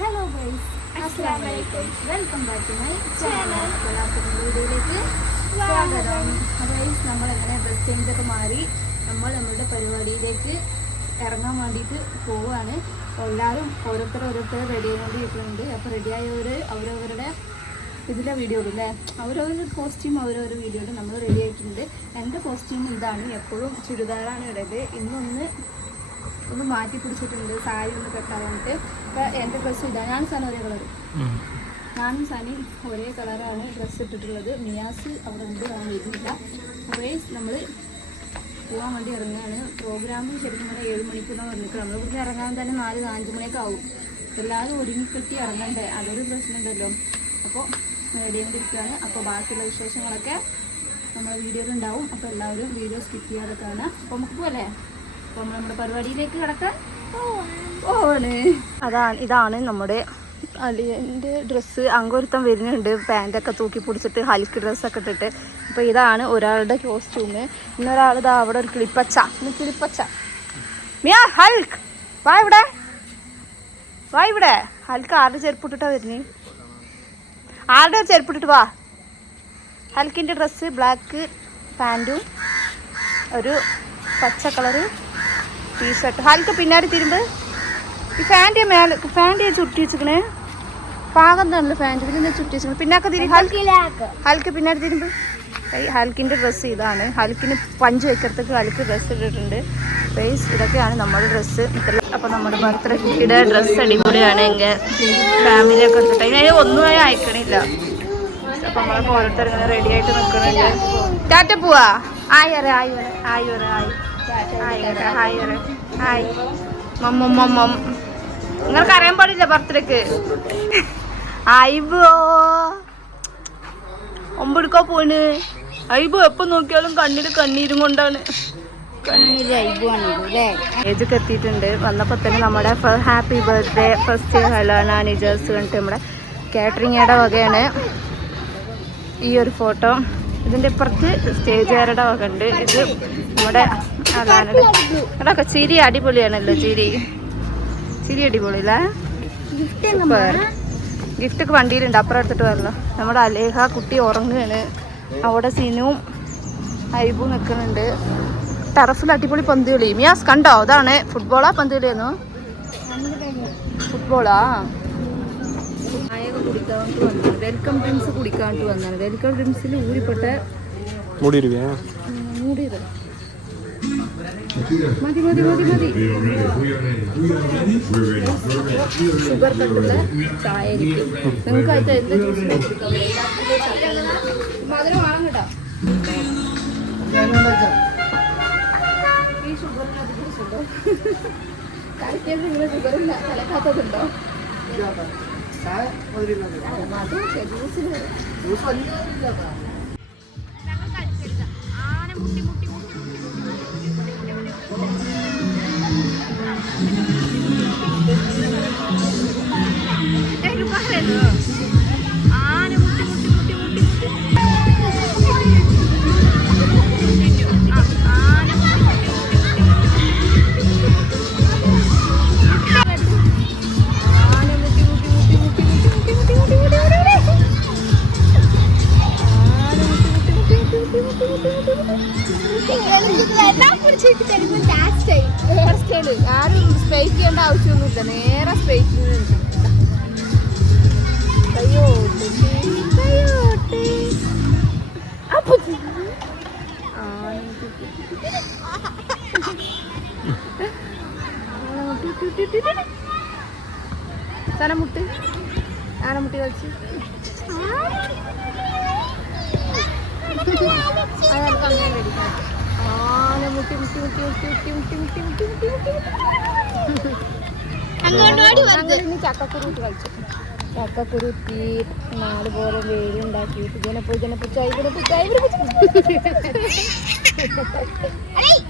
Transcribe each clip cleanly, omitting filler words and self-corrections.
Hello guys, അസ്സലാമു അലൈക്കും. Welcome back to my channel. എല്ലാവർക്കും വീഡിയോയിലേക്ക് സ്വാഗതം. ഗൈസ്, നമ്മളെങ്ങനെ ഡ്രസ് ചേഞ്ച് ഒക്കെ മാറി നമ്മളുടെ പരിപാടിയിലേക്ക് ഇറങ്ങാൻ വേണ്ടിയിട്ട് പോവുകയാണ്. എല്ലാവരും ഓരോരുത്തർ റെഡി ആയിക്കൊണ്ടിരിക്കുന്നുണ്ട്. അപ്പോൾ റെഡിയായവർ അവരവരുടെ ഇതിലെ വീഡിയോ ഇടും അല്ലേ, അവരവരുടെ കോസ്റ്റ്യൂം അവരവരുടെ വീഡിയോ ഇടും. നമ്മൾ റെഡി ആയിട്ടുണ്ട്. എൻ്റെ കോസ്റ്റ്യൂം ഇതാണ്, എപ്പോഴും ചുരിദാറാണ് ഇടത്. ഒന്ന് മാറ്റി പിടിച്ചിട്ടുണ്ട്, സാരി ഒന്ന് കെട്ടാൻ വേണ്ടിയിട്ട്. അപ്പോൾ എൻ്റെ ഡ്രസ്സ് ഇതാണ്. ഞാനും സാധനം ഒരേ കളർ, ഞാനും സാനി ഒരേ കളറാണ് ഡ്രസ്സ് ഇട്ടിട്ടുള്ളത്. മിയാസ് അവിടെ ഉണ്ട്, അവൻ വരുന്നില്ല. അപ്പോൾ നമ്മൾ പോകാൻ വേണ്ടി ഇറങ്ങുകയാണ്. പ്രോഗ്രാം ശരിക്കും പറഞ്ഞാൽ 7 മണിക്കൂറാണ് പറഞ്ഞിട്ട് നമ്മൾ ഇവിടുന്ന് ഇറങ്ങാൻ തന്നെ 4-5 മണിയൊക്കെ ആവും. എല്ലാവരും ഒരുങ്ങിക്കെട്ടി ഇറങ്ങണ്ടേ, അതൊരു പ്രശ്നമുണ്ടല്ലോ. അപ്പോൾ റെഡി ചെയ്തിരിക്കുകയാണ്. അപ്പോൾ ബാക്കിയുള്ള വിശേഷങ്ങളൊക്കെ നമ്മുടെ വീഡിയോയിലുണ്ടാവും. അപ്പോൾ എല്ലാവരും വീഡിയോ സ്കിപ്പ് ചെയ്യാതെ കാണാം. അപ്പോൾ നമുക്ക് പോലെ അപ്പോൾ നമ്മുടെ പരിപാടിയിലേക്ക് കിടക്കാൻ പോവാണ്. ഇതാണ് നമ്മുടെ അലിയൻ്റെ ഡ്രസ്സ്. അങ്ങൊരുത്തം വരുന്നുണ്ട്, പാൻറ്റൊക്കെ തൂക്കി പിടിച്ചിട്ട് ഹൽക്ക് ഡ്രസ്സൊക്കെ ഇട്ടിട്ട്. അപ്പോൾ ഇതാണ് ഒരാളുടെ കോസ്റ്റ്യൂം. ഇന്നൊരാൾ ഇതാ അവിടെ ഒരു കിളിപ്പച്ച മിയാ ഹൽക്ക് വാ ഇവിടെ. ഹൽക്ക് ആരുടെ ചെരുപ്പിട്ടിട്ടാ വരുന്നേ? ആരുടെ ചെരുപ്പിട്ടിട്ട് വാ. ഹൽക്കിൻ്റെ ഡ്രസ്സ് ബ്ലാക്ക് പാൻറ്റും ഒരു പച്ച കളറ് ടീഷർട്ട്. ഹൽക്ക് പിന്നാടി തിരുമ്പ്. ഈ ഫാൻ്റെ ചുട്ടി വെച്ചിക്കണേ, പാകം തന്നെയല്ലോ ഫാൻ്റെ. പിന്നെ ചുട്ടി വെച്ചിക്കണേ, പിന്നാക്ക തിരി. ഹൽക്ക് പിന്നാടി തിരുമ്പ്. ഹൽക്കിൻ്റെ ഡ്രസ്സ് ഇതാണ്. ഹൽക്കിന് പഞ്ച് വെക്കടത്തേക്ക് ഹൽക്ക് ഡ്രസ്സ് ഇട്ടിട്ടുണ്ട്. ഫേസ് ഇതൊക്കെയാണ് നമ്മുടെ ഡ്രസ്സ്. അപ്പോൾ നമ്മുടെ ബർത്ത്ഡേ കുട്ടിയുടെ ഡ്രസ്സ് അടിപൊളിയാണ്. എൻ്റെ ഫാമിലിയൊക്കെ എടുത്തിട്ട് അതിന് ഒന്നും അയക്കണില്ല. അപ്പോൾ നമ്മളൊക്കെ ഓരോരുത്തർ ഇങ്ങനെ റെഡി ആയിട്ട് നിൽക്കുന്നുണ്ട്. ടാറ്റ പോവാ. ഹായ് മമ്മ. നിങ്ങൾക്ക് അറിയാൻ പാടില്ല ബർത്ത്ഡേക്ക്. അയ്ബോ ഒമ്പെടുക്കാ പോണ്. അയ്ബോ എപ്പോൾ നോക്കിയാലും കണ്ണിൽ കണ്ണീരും കൊണ്ടാണ്. ഏജൊക്കെ എത്തിയിട്ടുണ്ട്. വന്നപ്പോൾ തന്നെ നമ്മുടെ ഹാപ്പി ബർത്ത്ഡേ ഫസ്റ്റ് ഹലോന നിജേഴ്സ് കണ്ടിട്ട് നമ്മുടെ കാറ്ററിങ്ങയുടെ വകയാണ് ഈ ഒരു ഫോട്ടോ. ഇതിൻ്റെ ഇപ്പുറത്ത് സ്റ്റേജുകാരുടെ വക ഉണ്ട്. ഇത് നമ്മുടെ അലാനയുടെ. അതൊക്കെ ചിരി അടിപൊളിയാണല്ലോ. ചിരി അടിപൊളിയല്ലേ? സൂപ്പർ. ഗിഫ്റ്റൊക്കെ വണ്ടിയിലുണ്ട്, അപ്പുറം എടുത്തിട്ട് വരല്ലോ. നമ്മുടെ അലേഹ കുട്ടി ഉറങ്ങുകയാണ്. അവിടെ സിനുവും ഐബു നിൽക്കുന്നുണ്ട്. ടെറസിൽ അടിപൊളി പന്ത് കളി. മിയാസ് കണ്ടോ? അതാണ് ഫുട്ബോളാ പന്ത് കളിയായിരുന്നു? ഫുട്ബോളാ. ചായയൊക്കെ കുടിക്കാണ്ട് വന്നത്, വെൽക്കം ഡ്രിങ്ക്സ് കുടിക്കാണ്ട് വന്നാണ്. വെൽക്കം ഡ്രിങ്ക്സിൽ ഊരിപ്പെട്ട മൂടിയത് മതി. ഷുഗർ കട്ടുള്ള ചായ ആയിരിക്കും. നിങ്ങൾക്കായിട്ട് എല്ലാ ജ്യൂസും കുടിക്കാം. മധുരം വേണം കേട്ടോ. ഈ ഷുഗറിന് അധികം സുഖം. കറക്റ്റ് നിങ്ങൾ ഷുഗറില്ല കലക്കാത്തതുണ്ടോ? ആരും സ്പേക്ക് ചെയ്യേണ്ട ആവശ്യമൊന്നുമില്ല, നേരെ സ്പേക്ക്. ആനമുട്ടി കളിച്ച് ചക്കക്കുരുട്ട് കളിച്ചു. ചക്കക്കുരുത്തി 4 പോലെ വേരുണ്ടാക്കിയിട്ട്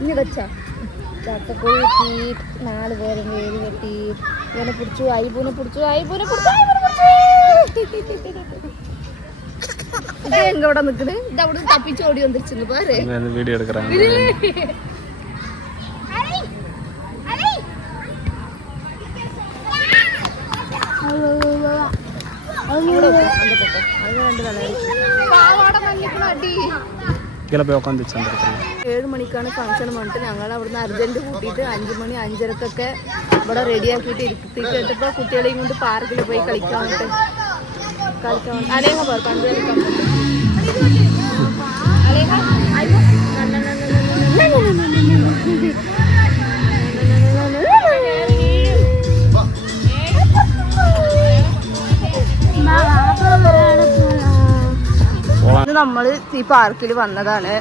ഇനി വെച്ചാ ചക്കക്കുരുത്തി 4 പോലെ വേര് കെട്ടി ഇങ്ങനെ പിടിച്ചു. ഐബൂനെ പിടിച്ചു. എവിടെ നിക്കണ്? ഇതവിടെ തപ്പിച്ച് ഓടി വന്നിരിച്ചു. പോരെ വീഡിയോ എടുക്കാൻ 7 മണിക്കാണ് ഫംഗ്ഷൻ വന്നിട്ട് ഞങ്ങൾ അവിടുന്ന് അർജന്റ് കൂട്ടിയിട്ട് 5 മണി 5:30 ഇവിടെ റെഡിയാക്കിയിട്ട് ഇരുത്തിയിട്ടിപ്പോൾ കുട്ടികളെയും കൊണ്ട് പാർക്കിൽ പോയി കളിക്കാൻ വേണ്ടിട്ട് അലേഹ കണ്ടു കളിക്കാൻ അലേഹ നമ്മൾ ഈ പാർക്കിൽ വന്നതാണ്.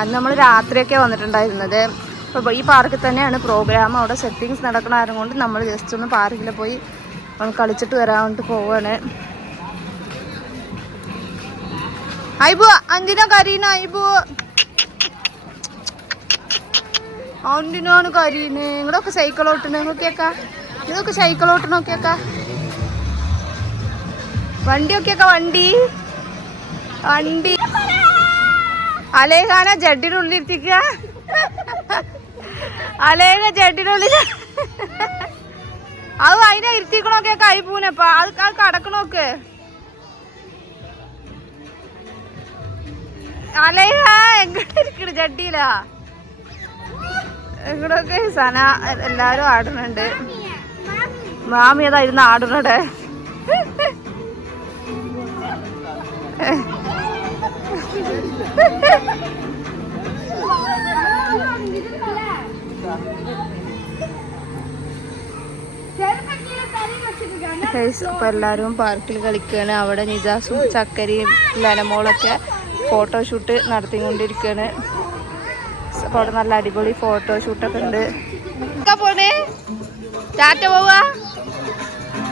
അന്ന് നമ്മൾ രാത്രിയൊക്കെ വന്നിട്ടുണ്ടായിരുന്നത്. അപ്പോൾ ഈ പാർക്കിൽ തന്നെയാണ് പ്രോഗ്രാം. അവിടെ സെറ്റിങ്സ് നടക്കണ ആരും കൊണ്ട് നമ്മൾ ജസ്റ്റ് ഒന്ന് പാർക്കിൽ പോയി കളിച്ചിട്ട് വരാൻ വേണ്ടിട്ട് പോവാണ്. അയ്ബു എന്തിനാ കരീന? അയ്ബു എന്തിനാണ് കരീന്? നിങ്ങളൊക്കെ സൈക്കിൾ ഓട്ടണ നോക്കിയേക്കാ. ഇതൊക്കെ സൈക്കിൾ ഓട്ടണ നോക്കിയേക്കാ. വണ്ടി നോക്കിയേക്കാ. വണ്ടി അലേഖാന ജഡിനുള്ളിരുത്തിക്കുക. അലേഖ ജഡിനുള്ളിൽ അത് അതിനെ ഇരുത്തിക്കണോക്കെ കൈപ്പൂനപ്പാ. അത് കടക്കണോക്ക്. അലേഖ എങ്ങനെ ഇരിക്കണ്? ജഡിയിലാ എങ്ങടൊക്കെ സന എല്ലാരും ആടുന്നുണ്ട്. മാമി ഏതായിരുന്നു ആടുന്നടെ. ഇപ്പൊ എല്ലാരും പാർക്കിൽ കളിക്കാണ്. അവിടെ നിജാസും ചക്കരയും ലനമോളൊക്കെ ഫോട്ടോഷൂട്ട് നടത്തിക്കൊണ്ടിരിക്കാണ്. അപ്പൊ അവിടെ നല്ല അടിപൊളി ഫോട്ടോഷൂട്ടൊക്കെ ഉണ്ട്. പോണേ ടാറ്റ പോവാ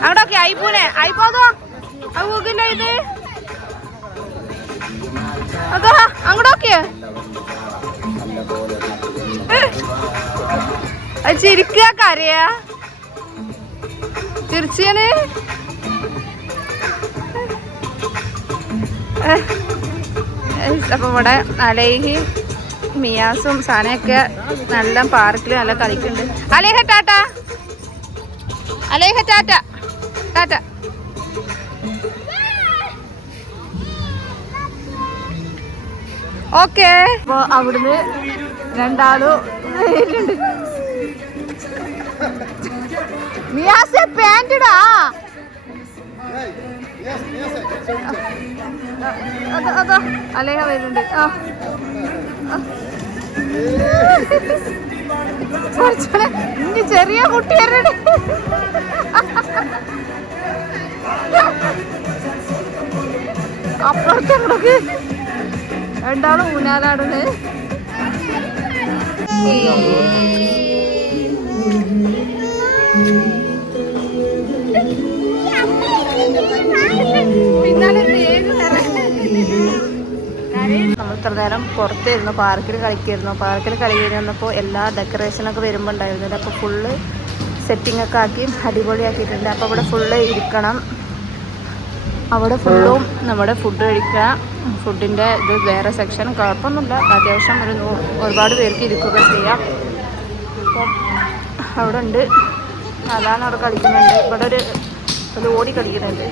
അങ്ങോട്ടൊക്കെ അയിപ്പൂനെ അയിപ്പോതോ ഊക്കിന്റെ ഇത് അതോ അങ്ങോട്ടൊക്കെ അത് ചിരിക്കുക കരയാ ചിരിച്ചാണ്. അപ്പൊ ഇവിടെ അലേഹിയും മിയാസും സാനയൊക്കെ നല്ല പാർക്കിൽ നല്ല കളിക്കുന്നുണ്ട്. അലേഹ ടാറ്റ. അലേഹ ടാറ്റ ടാറ്റ. ഓക്കെ. അപ്പൊ അവിടുന്ന് രണ്ടാളും വരുന്നുണ്ട്. മിയാസെ പാൻറ്റിടാ. അതോ അലേഹ വരുന്നുണ്ട്. ഇനി ചെറിയ കുട്ടി വരുന്നുണ്ട്. അപ്പുറത്തെ രണ്ടാളും ഊനാലാടുന്ന്. നമ്മൾ ഇത്ര നേരം പുറത്തായിരുന്നു, പാർക്കിൽ കളിക്കായിരുന്നു. പാർക്കിൽ കളി കഴിഞ്ഞ് വന്നപ്പോൾ എല്ലാ ഡെക്കറേഷനൊക്കെ വരുമ്പോൾ ഉണ്ടായിരുന്നില്ല. അപ്പോൾ ഫുള്ള് സെറ്റിംഗ് ഒക്കെ ആക്കി അടിപൊളിയാക്കിയിട്ടുണ്ട്. അപ്പോൾ ഇവിടെ ഫുള്ള് ഇരിക്കണം. അവിടെ ഫുള്ളും നമ്മുടെ ഫുഡ് കഴിക്കുക. ഫുഡിൻ്റെ ഇത് വേറെ സെക്ഷൻ കുഴപ്പമൊന്നുമില്ല. അത്യാവശ്യം ഒരുപാട് പേർക്ക് ഇരിക്കുക ചെയ്യാം. അപ്പം അവിടെ ഉണ്ട്. അതാണ് അവിടെ കളിക്കുന്നുണ്ട്. ഇവിടെ ഒരു ഓടി കളിക്കുന്നുണ്ട്.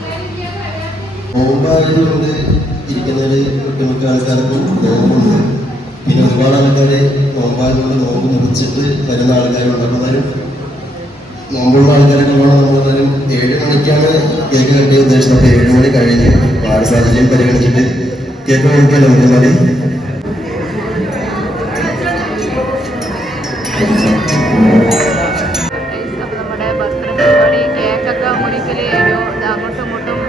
ഒട്ടുമിക്ക ആൾക്കാർക്കും നോമ്പുണ്ട്. പിന്നെ ഒരുപാട് ആൾക്കാർ നോമ്പായതുകൊണ്ട് നോമ്പ് മുറിച്ചിട്ട് വരുന്ന ആൾക്കാരുണ്ടെന്നതും നോമ്പുള്ള ആൾക്കാരൊക്കെ നമ്മളെന്നാലും 7 മണിക്കാണ് കേക്ക് കട്ടിയ ഉദ്ദേശം. അപ്പോൾ 7 മണി കഴിഞ്ഞ് ആറ് സാഹചര്യം പരിഗണിച്ചിട്ട് കേക്ക് കഴിക്കാനോ മതി. നമ്മുടെ ബർത്ത്ഡേ പരിപാടി കേക്കൊക്കെ മുറിക്കല് അങ്ങോട്ടും ഇങ്ങോട്ടും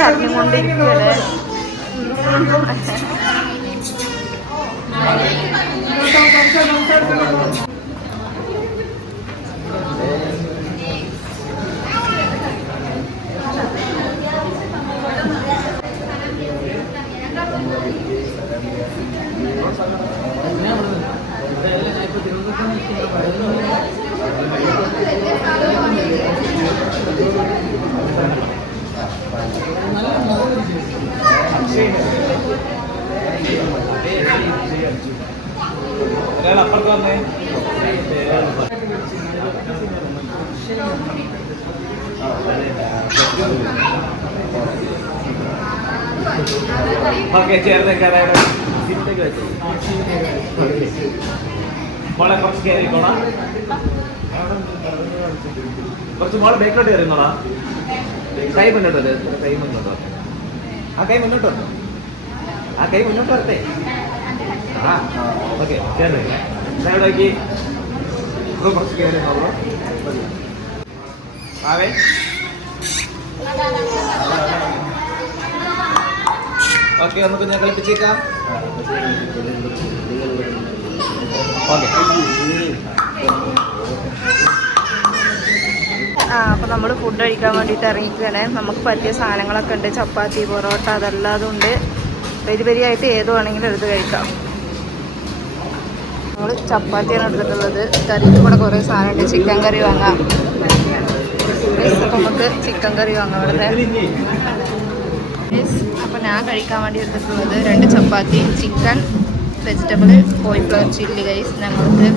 കടന്നുകൊണ്ടിരിക്കുകയാണ്. അപ്പുറത്ത് വന്നേ. ഓക്കെ ചേർന്നേക്കാരെ മോളെ കുറച്ച് കയറിക്കോളാം. കുറച്ച് മോളെ ബേക്കിലോട്ട് കയറിന്നോളാം. കൈ മുന്നോട്ടല്ലേ? കൈ മുന്നോട്ടോ. ആ കൈ മുന്നോട്ട് വന്നു. ആ കൈ മുന്നോട്ട് വരട്ടെ. ആ ഓക്കെ ചേർന്നേക്കാം. എവിടേക്ക് കുറച്ച് കയറിന്നോളൂ. ആവേ ഓക്കെ ഒന്ന് കുഞ്ഞാ കളിപ്പിച്ചേക്കാം. ഓക്കെ അപ്പോൾ നമ്മൾ ഫുഡ് കഴിക്കാൻ വേണ്ടിയിട്ട് ഇറങ്ങിക്കുകയാണ്. നമുക്ക് പറ്റിയ സാധനങ്ങളൊക്കെ ഉണ്ട്. ചപ്പാത്തി, പൊറോട്ട അതെല്ലാം ഉണ്ട്. പെരി പെരിയായിട്ട് ഏത് വേണമെങ്കിലും എടുത്ത് കഴിക്കാം. നമ്മൾ ചപ്പാത്തിയാണ് എടുത്തിട്ടുള്ളത്. കറിക്ക് കൂടെ കുറേ സാധനമുണ്ട്. ചിക്കൻ കറി വാങ്ങാം. അപ്പോൾ നമുക്ക് ചിക്കൻ കറി വാങ്ങാം ഇവിടുത്തെ. അപ്പോൾ ഞാൻ കഴിക്കാൻ വേണ്ടി എടുത്തിട്ടുള്ളത് 2 chapati, chicken, vegetable, cauliflower chilli guys. ഞങ്ങൾക്ക്